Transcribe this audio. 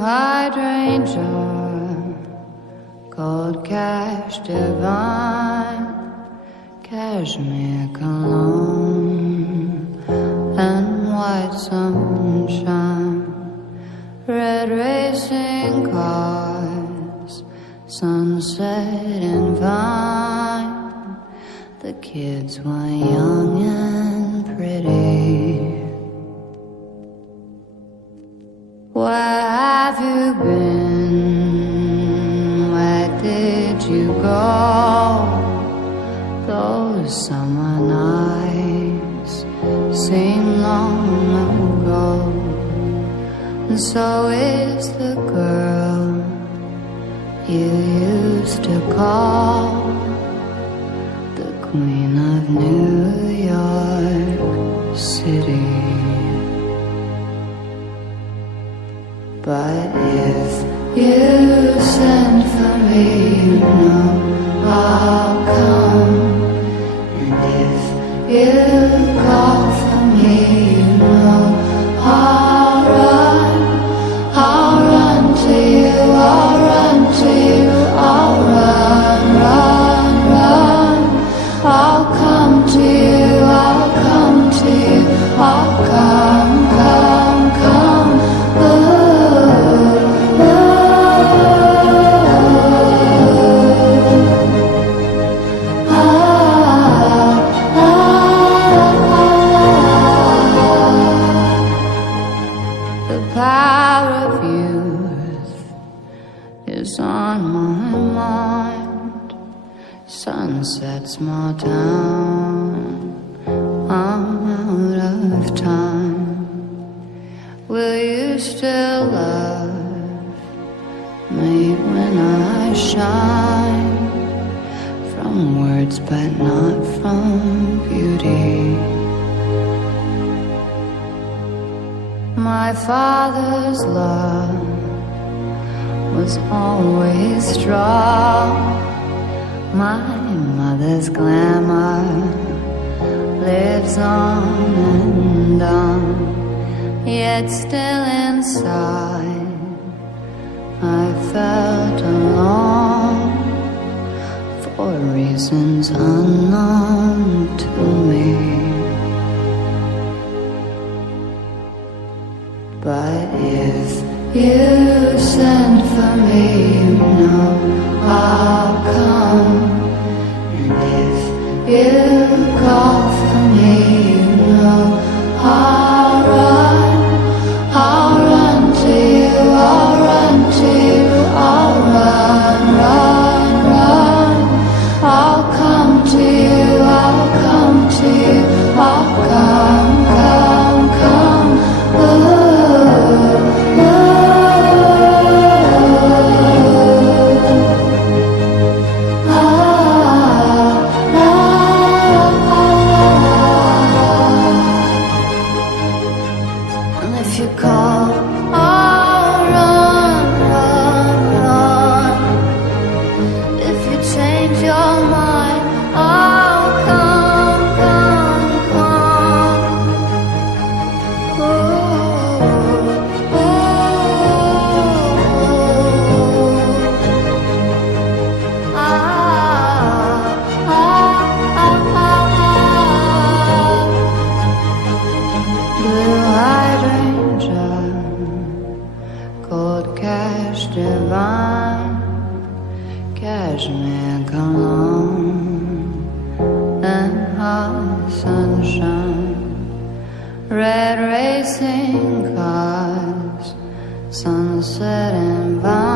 hydrangea, gold cash divine, cashmere cologne, and white sunshine, red racing cars, sunset and vine. The kids were young and pretty. Where have you been? Where did you go? Those summer nights seem long ago. And so is the girl you used to call the Queen of New York City. But if you send for me, you know I'll come. And if you call for me, you know I'll run to you, I'll run to you, I'll run, run, run. I'll come to you, I'll come to you, I'll come, come, come. The power of youth is on my mind. Sunset, small town, I'm out of time. Will you still love me when I shine? From words but not from beauty. My father's love was always strong. My mother's glamour lives on and on. Yet still inside I felt alone, for reasons unknown to me. But if you send for me, you know I'll come. And if you call for me, you know I'll run to you, I'll run to you, I'll run, run, run. I'll come to you, I'll come to you, I'll come, come, come. And if you call, I'll run, run, run. If you change your mind, I'll come, come, come. Ooh, ooh, ah, ah, ah, ah. Blue hydrangea, gold cash divine, cashmere cologne, and hot sunshine, red racing cars, sunset and vine.